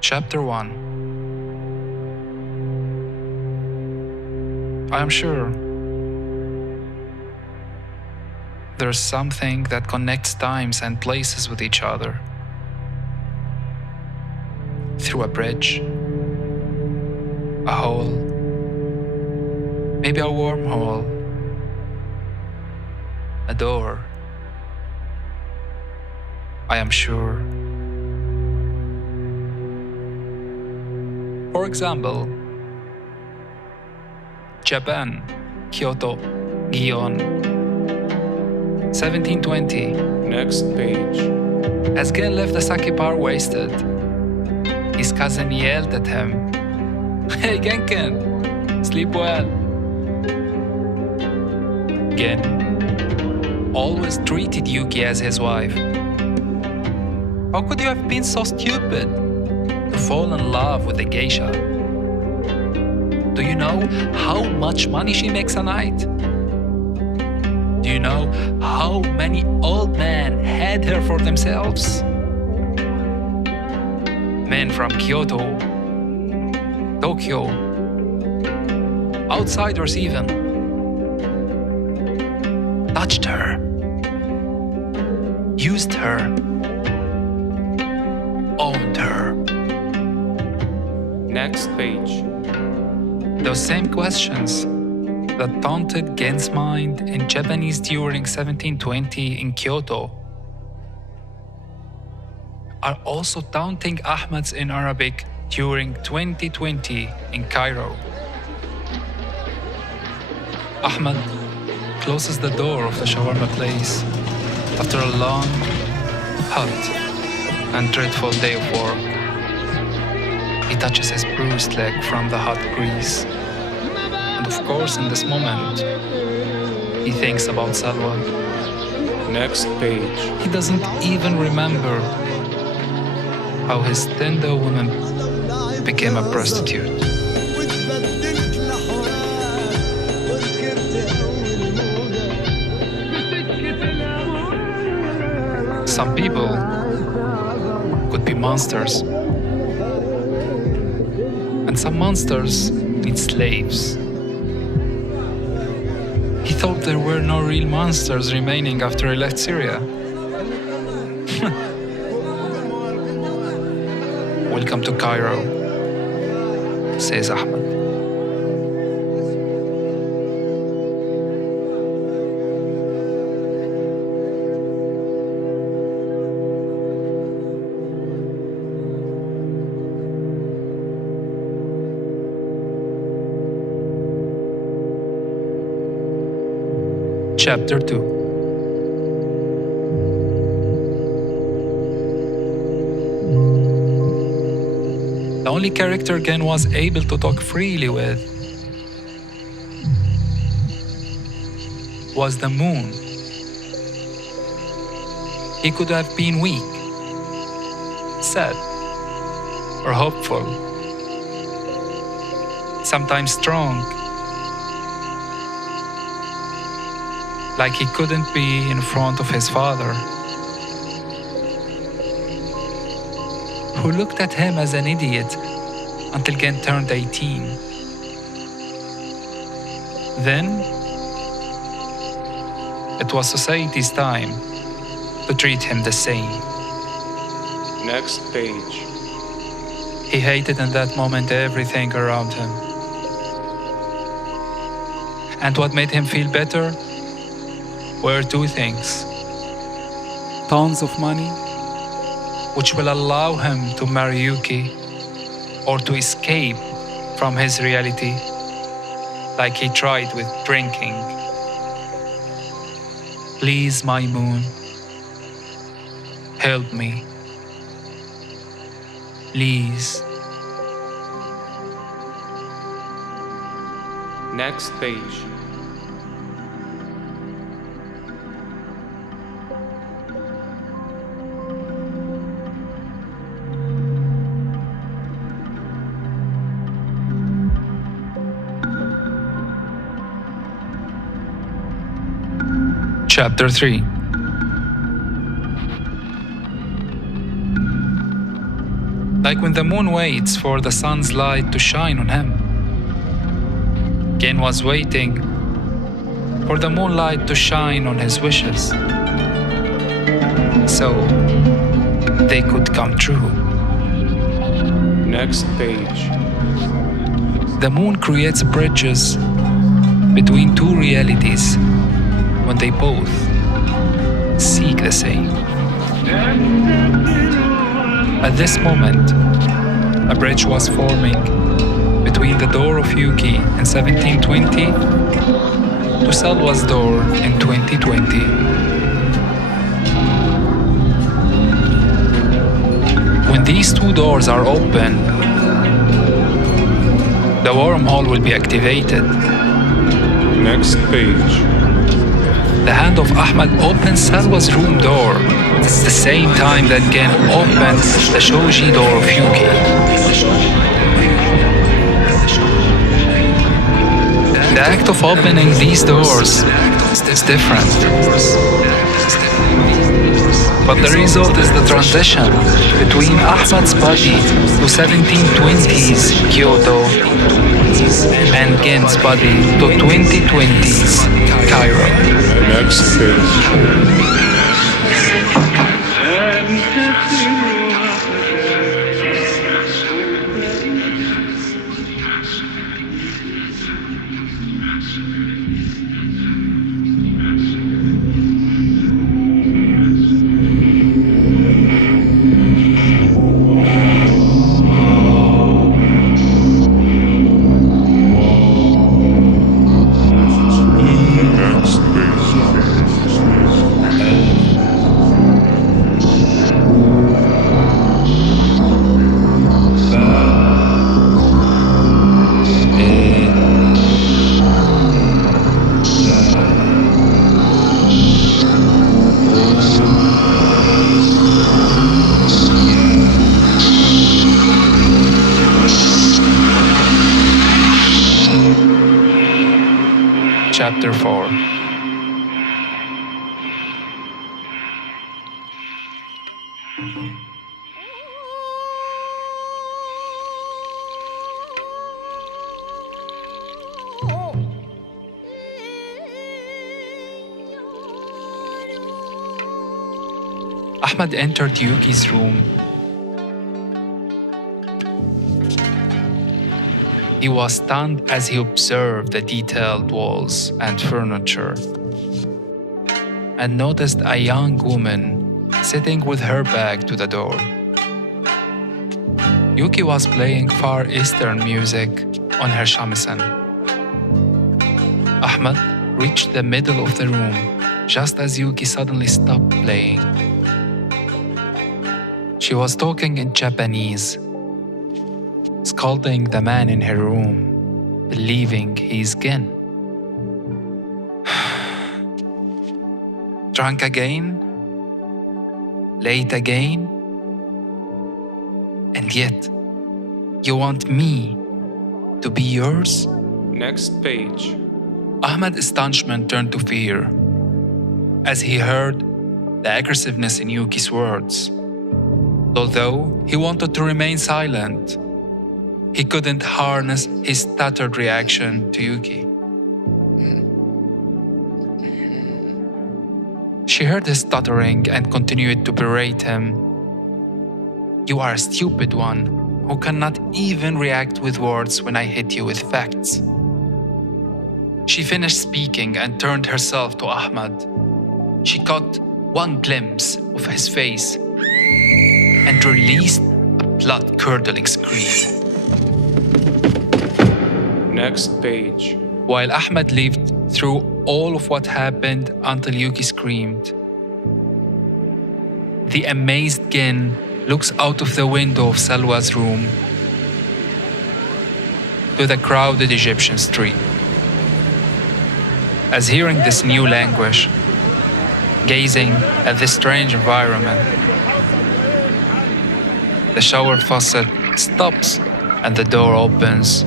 Chapter 1. I am sure there's something that connects times and places with each other. Through a bridge, a hole, maybe a wormhole, a door. I am sure. For example, Japan, Kyoto, Oyoun, 1720. Next page. As Gen left the sake bar wasted, his cousin yelled at him, "Hey Genkin, sleep well." Gen always treated Yuki as his wife. How could you have been so stupid to fall in love with a geisha? Do you know how much money she makes a night? Do you know how many old men had her for themselves? Men from Kyoto, Tokyo, outsiders even, touched her, used her, owned her. Next page. Those same questions that taunted Gen's mind in Japanese during 1720 in Kyoto are also taunting Ahmad's in Arabic during 2020 in Cairo. Ahmad closes the door of the shawarma place after a long, hot, and dreadful day of work. He touches his bruised leg from the hot grease. And of course, in this moment, he thinks about Salwa. Next page. He doesn't even remember how his tender woman became a prostitute. Some people could be monsters, and some monsters need slaves. He thought there were no real monsters remaining after he left Syria. Welcome to Cairo, says Ahmad. Chapter 2. The only character Gen was able to talk freely with was the moon. He could have been weak, sad, or hopeful, sometimes strong, like he couldn't be in front of his father, who looked at him as an idiot until Gen turned 18. Then, it was society's time to treat him the same. Next page. He hated in that moment everything around him. And what made him feel better were two things: tons of money, which will allow him to marry Yuki or to escape from his reality, like he tried with drinking. Please, my moon, help me. Please. Next page. Chapter 3. like when the moon waits for the sun's light to shine on him. Gen was waiting for the moonlight to shine on his wishes, so they could come true. Next page. The moon creates bridges between two realities when they both seek the same. At this moment, a bridge was forming between the door of Yuki in 1720 to Salwa's door in 2020. When these two doors are open, the wormhole will be activated. Next page. The hand of Ahmad opens Salwa's room door at the same time that Gen opens the shoji door of Yuki. The act of opening these doors is different, but the result is the transition between Ahmad's body to 1720s Kyoto and Gen's body to 2020s Cairo. Next page. Chapter 4. Ahmad entered Yuki's room. He was stunned as he observed the detailed walls and furniture, and noticed a young woman sitting with her back to the door. Yuki was playing Far Eastern music on her shamisen. Ahmad reached the middle of the room just as Yuki suddenly stopped playing. She was talking in Japanese, scolding the man in her room, believing he's Gen. Drunk again? Late again? And yet, you want me to be yours? Next page. Ahmad's astonishment turned to fear as he heard the aggressiveness in Yuki's words. Although he wanted to remain silent, he couldn't harness his stuttered reaction to Yuki. She heard his stuttering and continued to berate him. "You are a stupid one who cannot even react with words when I hit you with facts." She finished speaking and turned herself to Ahmad. She caught one glimpse of his face and released a blood-curdling scream. Next page. While Ahmad lived through all of what happened until Yuki screamed, the amazed Gen looks out of the window of Salwa's room to the crowded Egyptian street. As hearing this new language, gazing at this strange environment, the shower faucet stops and the door opens.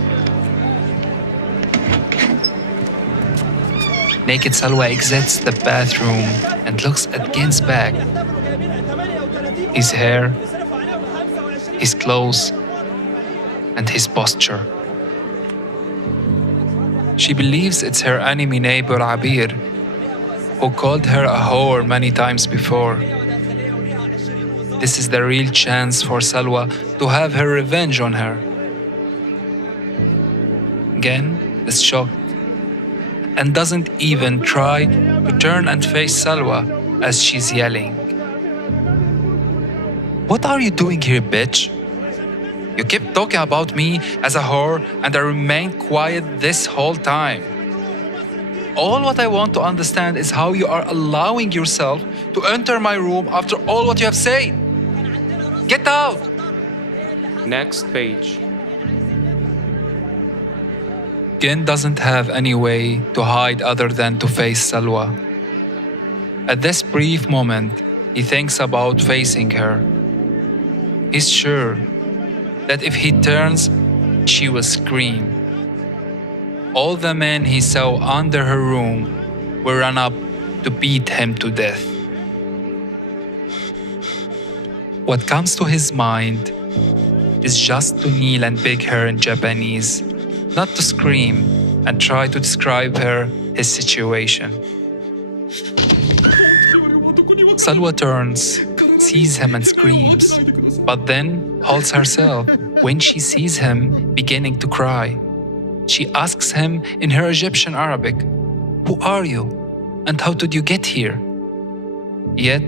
Naked Salwa exits the bathroom and looks at Gen's back. His hair, his clothes, and his posture. She believes it's her enemy neighbor Abir, who called her a whore many times before. This is the real chance for Salwa to have her revenge on her. Gen is shocked and doesn't even try to turn and face Salwa as she's yelling. What are you doing here, bitch? You kept talking about me as a whore and I remained quiet this whole time. All what I want to understand is how you are allowing yourself to enter my room after all what you have said. Get out! Next page. Gen doesn't have any way to hide other than to face Salwa. At this brief moment, he thinks about facing her. He's sure that if he turns, she will scream. All the men he saw under her room will run up to beat him to death. What comes to his mind is just to kneel and beg her in Japanese, not to scream and try to describe her his situation. Salwa turns, sees him and screams, but then holds herself when she sees him beginning to cry. She asks him in her Egyptian Arabic, "Who are you? And how did you get here?" Yet,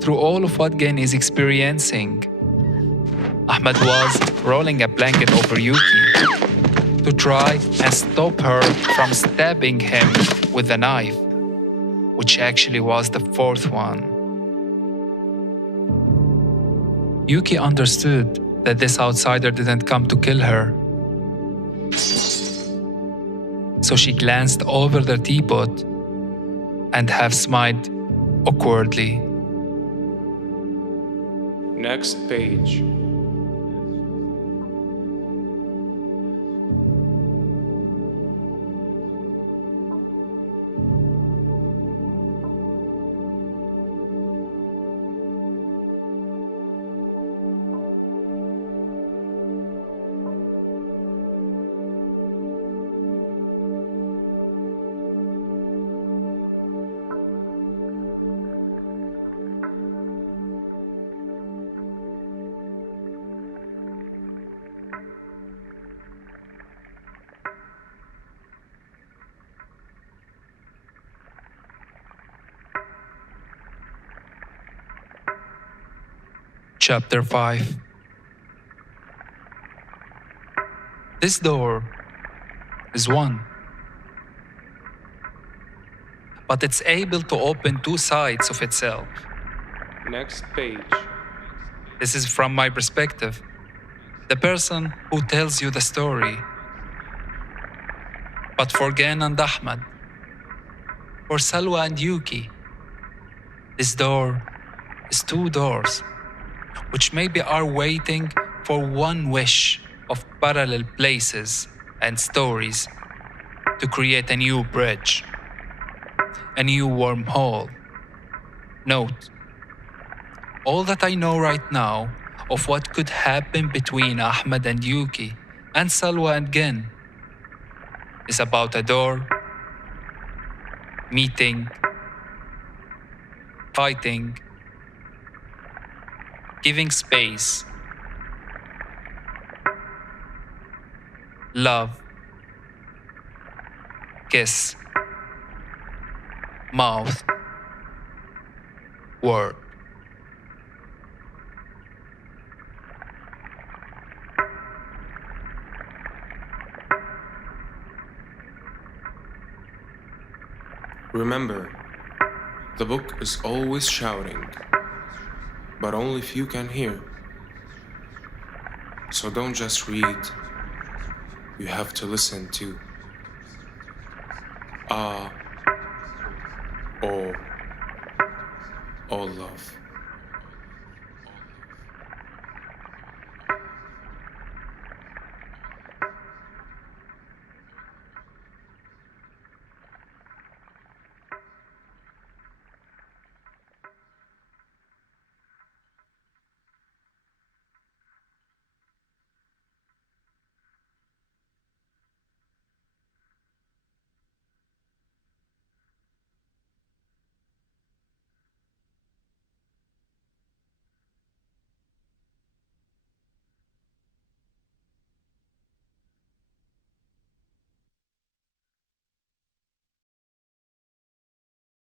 through all of what Gen is experiencing, Ahmed was rolling a blanket over Yuki to try and stop her from stabbing him with a knife, which actually was the fourth one. Yuki understood that this outsider didn't come to kill her. So she glanced over the teapot and half smiled awkwardly. Next page. Chapter 5. This door is one, but it's able to open two sides of itself. Next page. This is from my perspective, the person who tells you the story. But for Gen and Ahmed, for Salwa and Yuki, this door is two doors, which maybe are waiting for one wish of parallel places and stories to create a new bridge, a new wormhole. Note, all that I know right now of what could happen between Ahmed and Yuki and Salwa and Gen is about a door, meeting, fighting, giving space, love, kiss, mouth, word. Remember, the book is always shouting, but only few can hear. So don't just read, you have to listen too. Ah, oh, all love.